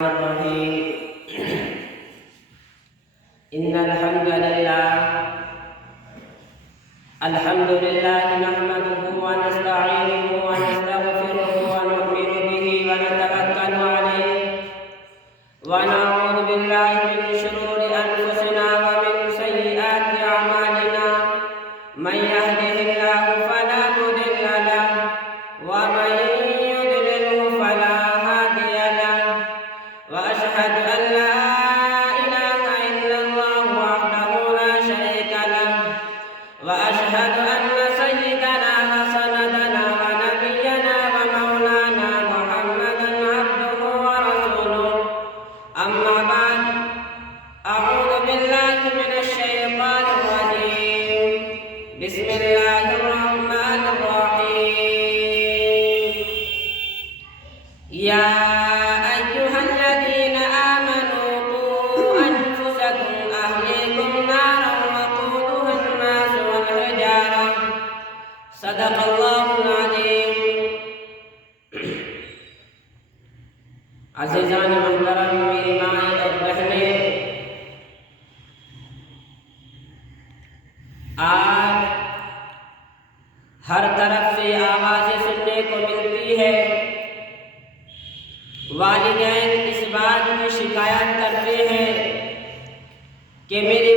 الرحيم إن الحمد لله نحمده ونستعينه ونستغفره ونؤمن به ونتوكل عليه ونعوذ بالله من شرور أنفسنا ومن سيئات أعمالنا من يهده الله فلا مضل له ومن يضلله فلا هادي له وأشهد أن لا إله إلا الله وحده لا شريك له وأشهد أن سيدنا وسندنا ونبينا ومولانا محمدا عبده ورسوله أما بعد أعوذ بالله من الشيطان الرجيم بسم الله الرحمن الرحيم يا أيها الذين آمنوا قوا أنفسكم أهليكم نارا وقودها الناس والحجارة صدق الله العظيم عزیزان محترم میری مائیں اور بہنیں، آج ہر طرف سے آوازیں سننے کو ملتی ہے۔ والدین اس بات کی شکایت کرتے ہیں کہ میرے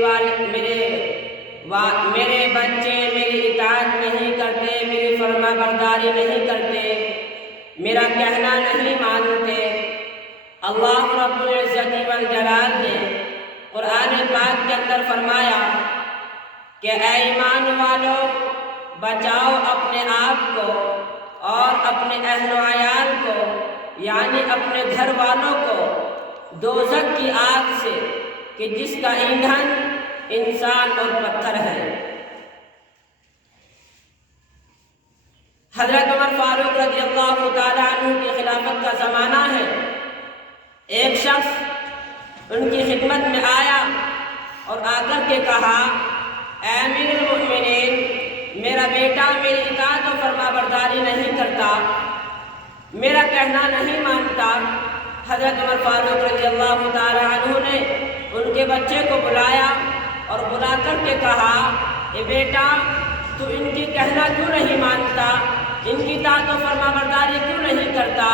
بچے میری اطاعت نہیں کرتے، میری فرما برداری نہیں کرتے، میرا کہنا نہیں مانتے۔ اللہ رب العزت والجلال نے قرآن پاک کے اندر فرمایا کہ اے ایمان والو، بچاؤ اپنے آپ کو اور اپنے اہل و عیال کو، یعنی اپنے گھر والوں کو دوزخ کی آگ سے کہ جس کا ایندھن انسان اور پتھر ہے۔ حضرت عمر فاروق رضی اللہ تعالیٰ عنہ کی خلافت کا زمانہ ہے۔ ایک شخص ان کی خدمت میں آیا اور آ کر کے کہا، اے امیر المؤمنین، میرا بیٹا میری اطاعت و فرما برداری نہیں کرتا، میرا کہنا نہیں مانتا۔ حضرت عمر فاروق رضی اللہ تعالیٰ عنہ نے ان کے بچے کو بلایا اور بلا کر کے کہا، اے بیٹا، تو ان کی کہنا کیوں نہیں مانتا، ان کی اطاعت و فرما برداری کیوں نہیں کرتا؟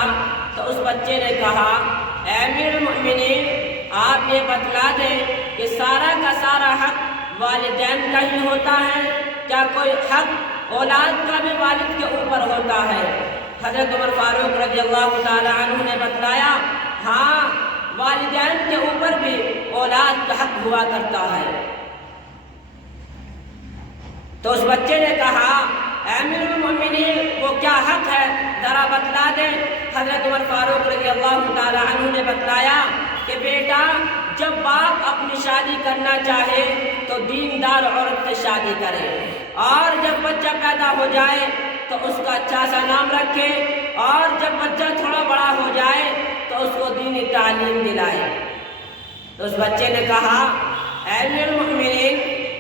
تو اس بچے نے کہا، اے امیر المؤمنین، آپ یہ بتلا دیں کہ سارا کا سارا حق والدین کا ہی ہوتا ہے، کیا کوئی حق اولاد کا بھی والد کے اوپر ہوتا ہے؟ حضرت عمر فاروق رضی اللہ تعالیٰ عنہ نے بتلایا، ہاں، والدین کے اوپر بھی اولاد کا حق ہوا کرتا ہے۔ تو اس بچے نے کہا، اے امیر المؤمنین، وہ کیا حق ہے، ذرا بتلا دیں۔ حضرت عمر فاروق رضی اللہ تعالیٰ عنہ نے بتلایا کہ بیٹا، جب باپ اپنی شادی کرنا چاہے تو دیندار عورت سے شادی کرے، اور جب بچہ پیدا ہو جائے تو اس کا اچھا سا نام رکھے، اور جب بچہ تھوڑا بڑا ہو جائے تو اس کو دینی تعلیم دلائے۔ تو اس بچے نے کہا، اے امیر المؤمنین،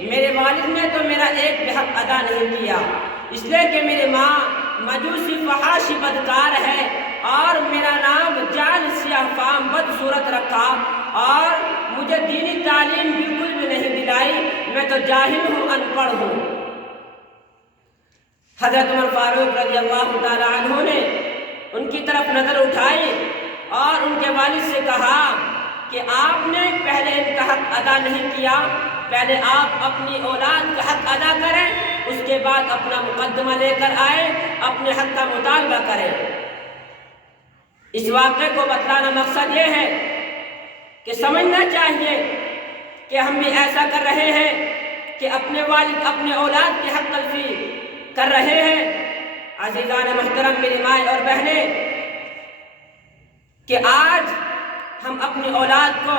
میرے والد نے تو میرا ایک بھی حق ادا نہیں کیا، اس لیے کہ میری ماں مجوسی فحاشی بدکار ہے، اور میرا نام جعل سیاہ فام بدصورت رکھا، اور مجھے دینی تعلیم بالکل بھی نہیں دلائی، میں تو جاہل ہوں، ان پڑھ ہوں۔ حضرت عمر فاروق رضی اللہ تعالیٰ عنہ نے ان کی طرف نظر اٹھائی اور ان کے والد سے کہا کہ آپ نے پہلے ان کا حق ادا نہیں کیا، پہلے آپ اپنی اولاد کا حق ادا کریں، اس کے بعد اپنا مقدمہ لے کر آئے، اپنے حق کا مطالبہ کریں۔ اس واقعے کو بتلانا مقصد یہ ہے کہ سمجھنا چاہیے کہ ہم بھی ایسا کر رہے ہیں کہ اپنے والد اپنے اولاد کی حق تلفی کر رہے ہیں۔ عزیزان محترم میری مائیں اور بہنیں، کہ آج ہم اپنی اولاد کو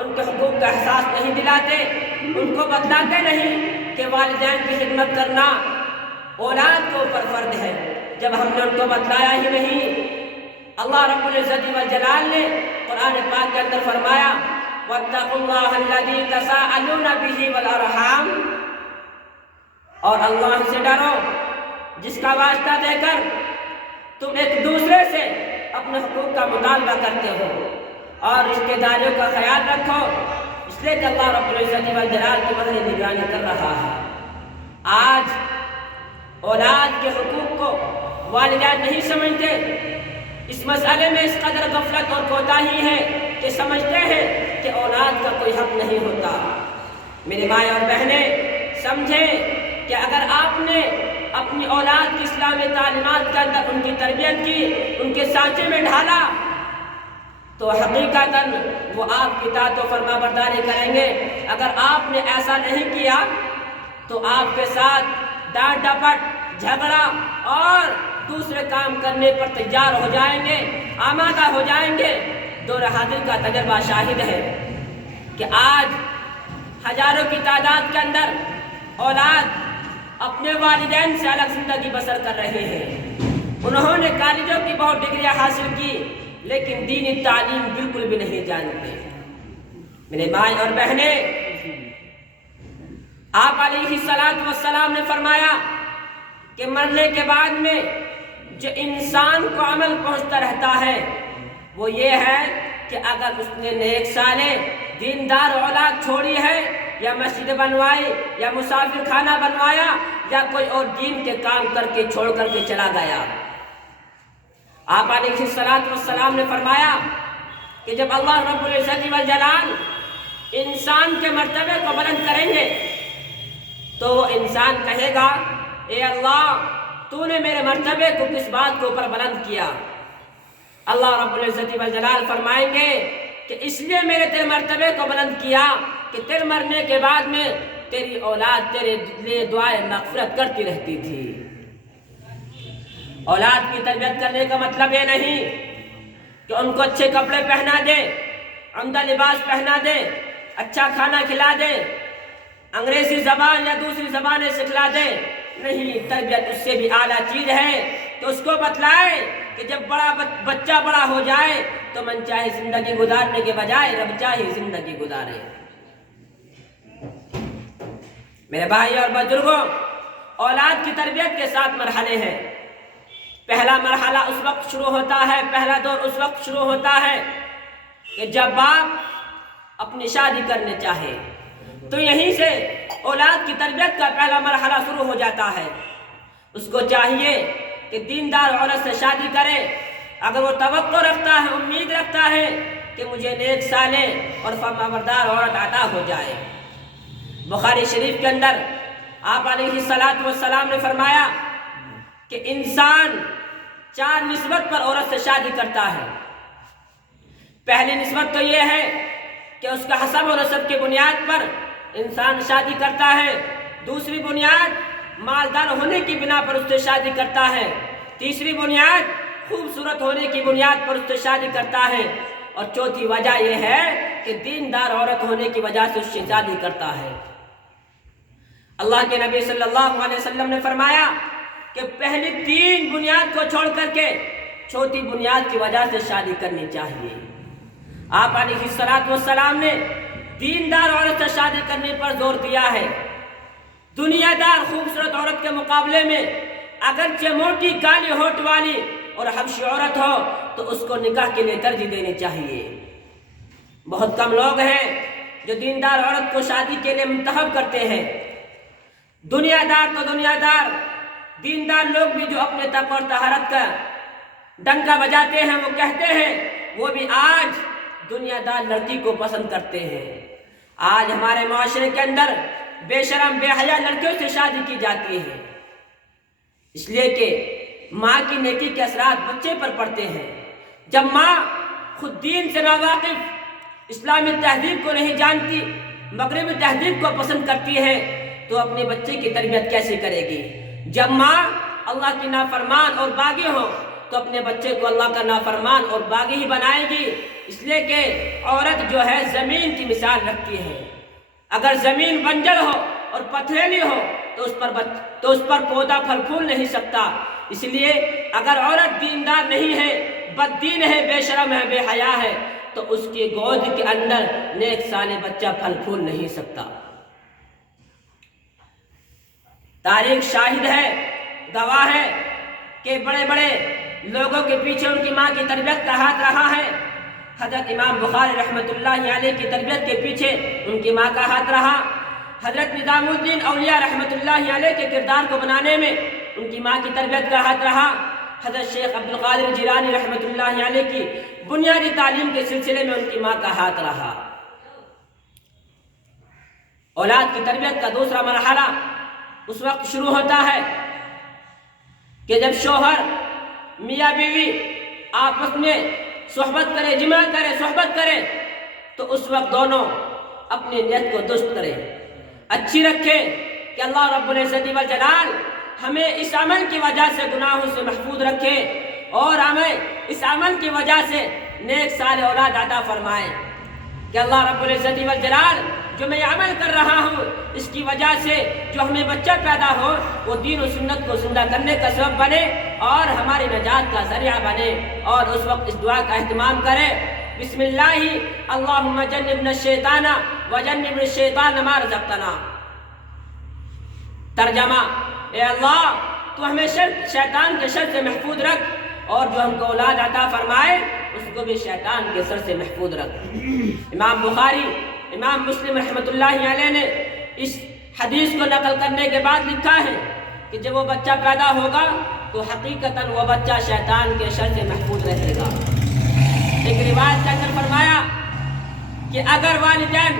ان کے حقوق کا احساس نہیں دلاتے، ان کو بتلاتے نہیں کہ والدین کی خدمت کرنا اولاد کے اوپر فرض ہے۔ جب ہم نے ان کو بتلایا ہی نہیں، اللہ رب العزت والجلال نے قرآن پاک کے اندر فرمایا، وَاتَّقُوا اللَّهَ الَّذِي تَسَاءَلُونَ بِهِ وَالْأَرْحَامَ، اور اللہ سے ڈرو جس کا واسطہ دے کر تم ایک دوسرے سے اپنے حقوق کا مطالبہ کرتے ہو، اور رشتہ داریوں کا خیال رکھو، اس لیے کہ اللہ رب العزت والجلال تمہاری نگرانی کر رہا ہے۔ آج اولاد کے حقوق کو والدین نہیں سمجھتے، اس مسئلے میں اس قدر غفلت اور کوتاہی ہے کہ سمجھتے ہیں کہ اولاد کا کوئی حق نہیں ہوتا۔ میرے بھائی اور بہنیں، سمجھیں کہ اگر آپ نے اپنی اولاد کی اسلامی تعلیمات کے اندر ان کی تربیت کی، ان کے سانچے میں ڈھالا، تو حقیقتاً وہ آپ کی اطاعت و فرما برداری کریں گے۔ اگر آپ نے ایسا نہیں کیا تو آپ کے ساتھ ڈانٹ ڈپٹ، جھگڑا اور دوسرے کام کرنے پر تیار ہو جائیں گے، آمادہ ہو جائیں گے۔ دور حاضر کا تجربہ شاہد ہے کہ آج ہزاروں کی تعداد کے اندر اولاد اپنے والدین سے الگ زندگی بسر کر رہے ہیں۔ انہوں نے کالجوں کی بہت ڈگریاں حاصل کی لیکن دینی تعلیم بالکل بھی نہیں جانتے۔ میرے بھائی اور بہنیں، آپ علیہ السلام نے فرمایا کہ مرنے کے بعد میں جو انسان کو عمل پہنچتا رہتا ہے وہ یہ ہے کہ اگر اس نے نیک صالح دیندار اولاد چھوڑی ہے، یا مسجد بنوائی، یا مسافر خانہ بنوایا، یا کوئی اور دین کے کام کر کے چھوڑ کر کے چلا گیا۔ آپ علیہ السلام نے فرمایا کہ جب اللہ رب العزت والجلال انسان کے مرتبے کو بلند کریں گے تو وہ انسان کہے گا، اے اللہ، تو نے میرے مرتبے کو کس بات کے اوپر بلند کیا؟ اللہ رب العزت والجلال فرمائیں گے کہ اس لیے میرے تیرے مرتبے کو بلند کیا کہ تیرے مرنے کے بعد میں تیری اولاد تیرے لیے دعائیں مغفرت کرتی رہتی تھی۔ اولاد کی تربیت کرنے کا مطلب یہ نہیں کہ ان کو اچھے کپڑے پہنا دے، عمدہ لباس پہنا دے، اچھا کھانا کھلا دے، انگریزی زبان یا دوسری زبانیں سکھلا دے۔ نہیں، تربیت اس سے بھی اعلیٰ چیز ہے کہ اس کو بتلائے کہ جب بچہ بڑا ہو جائے تو من چاہے زندگی گزارنے کے بجائے رب چاہے زندگی گزارے۔ میرے بھائی اور بزرگوں، اولاد کی تربیت کے 7 مرحلے ہیں۔ پہلا مرحلہ اس وقت شروع ہوتا ہے، پہلا دور اس وقت شروع ہوتا ہے کہ جب باپ اپنی شادی کرنے چاہے، تو یہیں سے اولاد کی تربیت کا پہلا مرحلہ شروع ہو جاتا ہے۔ اس کو چاہیے کہ دیندار عورت سے شادی کرے۔ اگر وہ توقع رکھتا ہے، امید رکھتا ہے کہ مجھے نیک صالح اور فرمانبردار عورت عطا ہو جائے۔ بخاری شریف کے اندر آپ علیہ السلام نے فرمایا کہ انسان 4 نسبت پر عورت سے شادی کرتا ہے۔ پہلی نسبت تو یہ ہے کہ اس کا حسب و نسب کی بنیاد پر انسان شادی کرتا ہے۔ دوسری بنیاد مالدار ہونے کی بنا پر اس سے شادی کرتا ہے۔ تیسری بنیاد خوبصورت ہونے کی بنیاد پر اس سے شادی کرتا ہے۔ اور چوتھی وجہ یہ ہے کہ دیندار عورت ہونے کی وجہ سے اس سے شادی کرتا ہے۔ اللہ کے نبی صلی اللہ علیہ وسلم نے فرمایا کہ پہلی 3 بنیاد کو چھوڑ کر کے چوتھی بنیاد کی وجہ سے شادی کرنی چاہیے۔ آپ علیہ السلام نے دیندار عورت سے شادی کرنے پر زور دیا ہے۔ دنیا دار خوبصورت عورت کے مقابلے میں اگرچہ موٹی کالی ہونٹ والی اور حبشی عورت ہو تو اس کو نکاح کے لیے ترجیح دینی چاہیے۔ بہت کم لوگ ہیں جو دیندار عورت کو شادی کے لیے منتخب کرتے ہیں۔ دنیا دار تو دنیا دار، دیندار لوگ بھی جو اپنے تقوی اور طہارت کا ڈنکا بجاتے ہیں، وہ کہتے ہیں، وہ بھی آج دنیا دار لڑکی کو پسند کرتے ہیں۔ آج ہمارے معاشرے کے اندر بے شرم بے حیا لڑکیوں سے شادی کی جاتی ہے، اس لیے کہ ماں کی نیکی کے اثرات بچے پر پڑتے ہیں۔ جب ماں خود دین سے ناواقف، اسلامی تہذیب کو نہیں جانتی، مغربی تہذیب کو پسند کرتی ہے تو اپنے بچے کی تربیت کیسے کرے گی؟ جب ماں اللہ کی نافرمان اور باغی ہو تو اپنے بچے کو اللہ کا نافرمان اور باغی ہی بنائے گی۔ اس لیے کہ عورت جو ہے زمین کی مثال رکھتی ہے۔ اگر زمین بنجر ہو اور پتھریلی ہو تو اس پر پودا پھل پھول نہیں سکتا۔ اس لیے اگر عورت دیندار نہیں ہے، بد دین ہے، بے شرم ہے، بے حیا ہے، تو اس کی گود کے اندر نیک صالح بچہ پھل پھول نہیں سکتا۔ تاریخ شاہد ہے، گواہ ہے کہ بڑے بڑے لوگوں کے پیچھے ان کی ماں کی تربیت کا ہاتھ رہا ہے۔ حضرت امام بخاری رحمۃ اللہ علیہ کی تربیت کے پیچھے ان کی ماں کا ہاتھ رہا۔ حضرت نظام الدین اولیاء رحمۃ اللہ علیہ کے کردار کو بنانے میں ان کی ماں کی تربیت کا ہاتھ رہا۔ حضرت شیخ عبد القادر جیلانی رحمۃ اللہ علیہ کی بنیادی تعلیم کے سلسلے میں ان کی ماں کا ہاتھ رہا۔ اولاد کی تربیت کا دوسرا مرحلہ اس وقت شروع ہوتا ہے کہ جب شوہر میاں بیوی آپس میں صحبت کرے، جمع کرے، صحبت کرے، تو اس وقت دونوں اپنی نیت کو درست کریں، اچھی رکھیں کہ اللہ رب العزت والجلال ہمیں اس عمل کی وجہ سے گناہوں سے محفوظ رکھے اور ہمیں اس عمل کی وجہ سے نیک صالح اولاد عطا فرمائے، کہ اللہ رب العزت والجلال جو میں عمل کر رہا ہوں اس کی وجہ سے جو ہمیں بچہ پیدا ہو وہ دین و سنت کو زندہ کرنے کا سبب بنے اور ہماری نجات کا ذریعہ بنے۔ اور اس وقت اس دعا کا اہتمام کرے، بسم اللہ اللہم جنبنا الشیطان وجنب الشیطان ما رزقتنا۔ ترجمہ: اے اللہ تو ہمیں شیطان کے شر سے محفوظ رکھ اور جو ہم کو اولاد عطا فرمائے اس کو بھی شیطان کے شر سے محفوظ رکھ۔ امام بخاری، امام مسلم رحمۃ اللہ علیہ نے اس حدیث کو نقل کرنے کے بعد لکھا ہے کہ جب وہ بچہ پیدا ہوگا تو حقیقتاً وہ بچہ شیطان کے شر سے محفوظ رہے گا۔ ایک روایت کے اندر فرمایا کہ اگر والدین